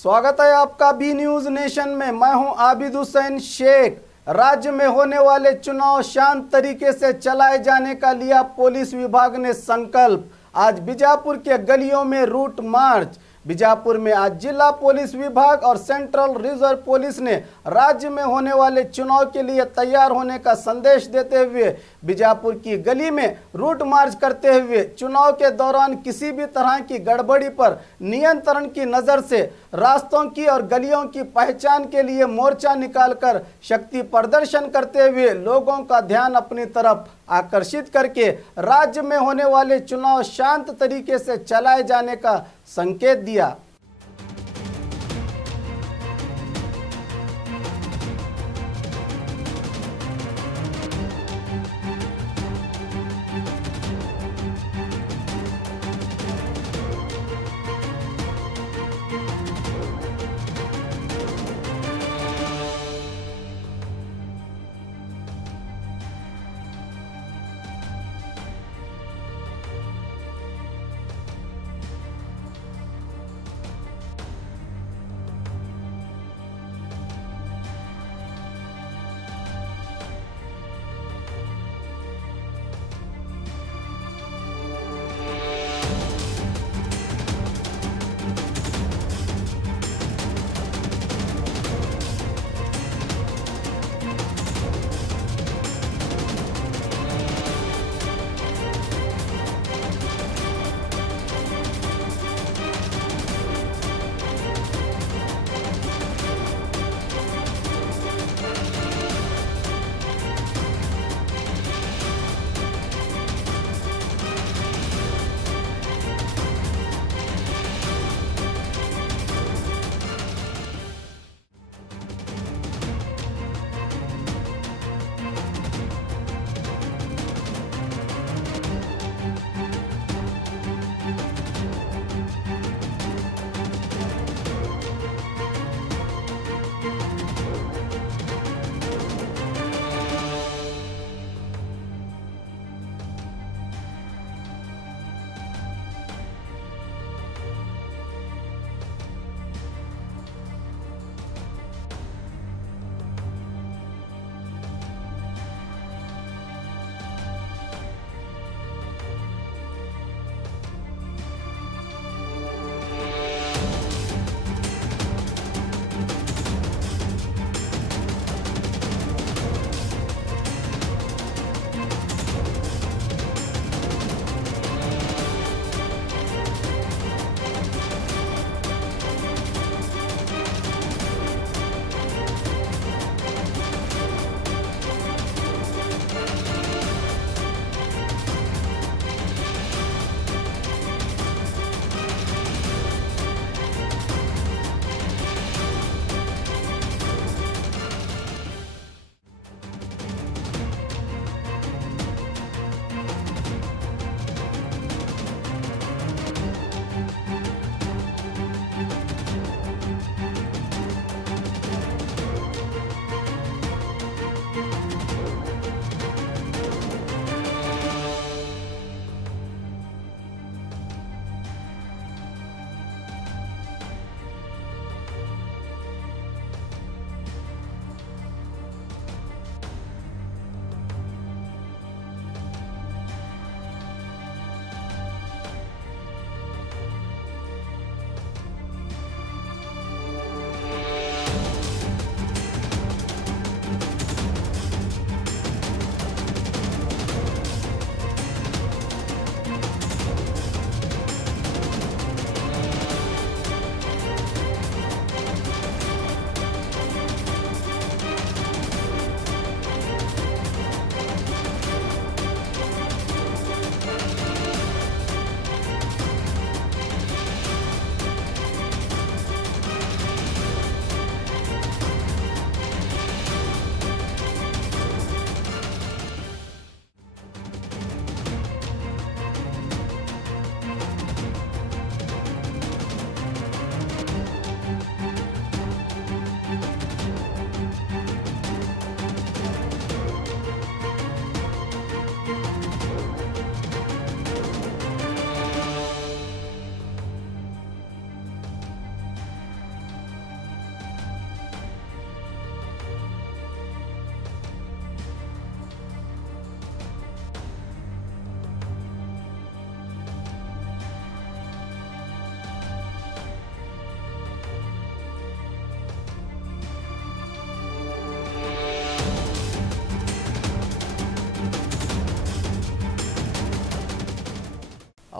स्वागत है आपका बी न्यूज नेशन में। मैं हूं आबिद हुसैन शेख। राज्य में होने वाले चुनाव शांत तरीके से चलाए जाने का लिया पुलिस विभाग ने संकल्प। आज बीजापुर के गलियों में रूट मार्च। बीजापुर में आज जिला पुलिस विभाग और सेंट्रल रिजर्व पुलिस ने राज्य में होने वाले चुनाव के लिए तैयार होने का संदेश देते हुए बीजापुर की गली में रूट मार्च करते हुए चुनाव के दौरान किसी भी तरह की गड़बड़ी पर नियंत्रण की नज़र से रास्तों की और गलियों की पहचान के लिए मोर्चा निकालकर शक्ति प्रदर्शन करते हुए लोगों का ध्यान अपनी तरफ आकर्षित करके राज्य में होने वाले चुनाव शांत तरीके से चलाए जाने का संकेत दिया।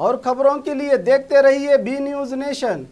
और खबरों के लिए देखते रहिए बी न्यूज़ नेशन।